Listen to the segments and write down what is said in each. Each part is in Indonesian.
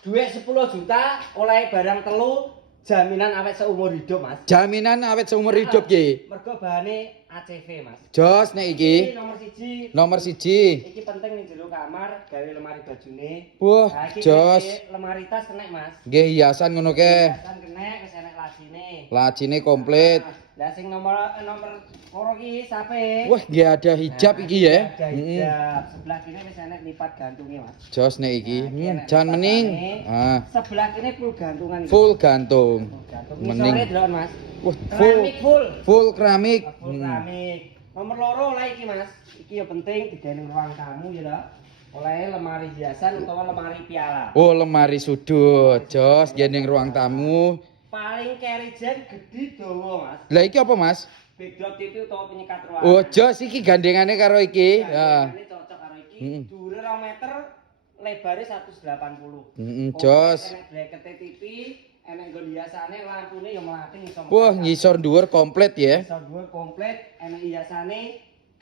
Duit 10 juta oleh barang telu jaminan awet seumur hidup, Mas. Jaminan awet seumur hidup ki. Mergo bahane ACV, Mas. Jos nek iki. Nomor 1. Nomor 1. Iki penting ning jero kamar, gawe lemari bajune. Wah, Nah, iki jos. lemari tas kena, Mas. Nggih hiasan ngono ke. Hiasan kena wis enek lacine. Lacine komplit. Lah sing nomor loro iki sape? Wah, nggih ada hijab iki ya. Ada hijab. Sebelah kene wis enek lipat gantungnya, Mas. Jos nek iki. Nah, Jan mening. Ah, sebelah kene full gantungan. full gantung. Mening. Ngisore delok, Mas. Wah, Keramik full. Full keramik. Full keramik. Nomor loro oleh iki, Mas. Iki ya penting digawe ning ruang tamu ya toh. Oleh lemari hiasan utawa lemari piala. Oh, lemari sudut. Jos gendeng ruang tamu. Paling carry jen gede dawa, Mas. Lah iki apa, Mas? Backdrop TV utawa penyekat ruangan. Oh, jos iki gandengane karo iki. Ya. Ini cocok karo iki. Dhuwure 2 meter, lebare 180. Jos. Enek bracket TV, enek nggon hiasane, lampune ya mlating iso. Wah, ngisor dhuwur komplit ya. Ngisor dhuwur komplit, enek hiasane.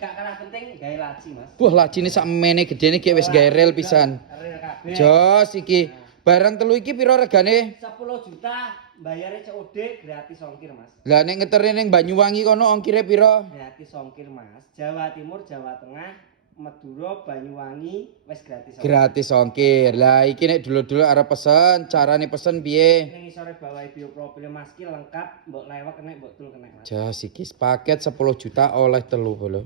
Gak kalah penting gawe laci, Mas. Wah, lacine sak mene gedene ki wis gawe rel pisan. Rel kabeh. Jos iki. Barang telu iki pira regane? 10 juta, bayare COD gratis ongkir, Mas. Lah nek ngeterne ning Banyuwangi kono ongkire pira? Gratis ongkir, Mas. Jawa Timur, Jawa Tengah, Madura, Banyuwangi wis gratis ongkir. Gratis ongkir. Lah iki nek dulur-dulur arep pesen, carane pesen piye? Ning isore bawahi biopropil maski lengkap, mbok lewek kena, mbok tul kena, Mas. Jos iki paket 10 juta oleh telu lho.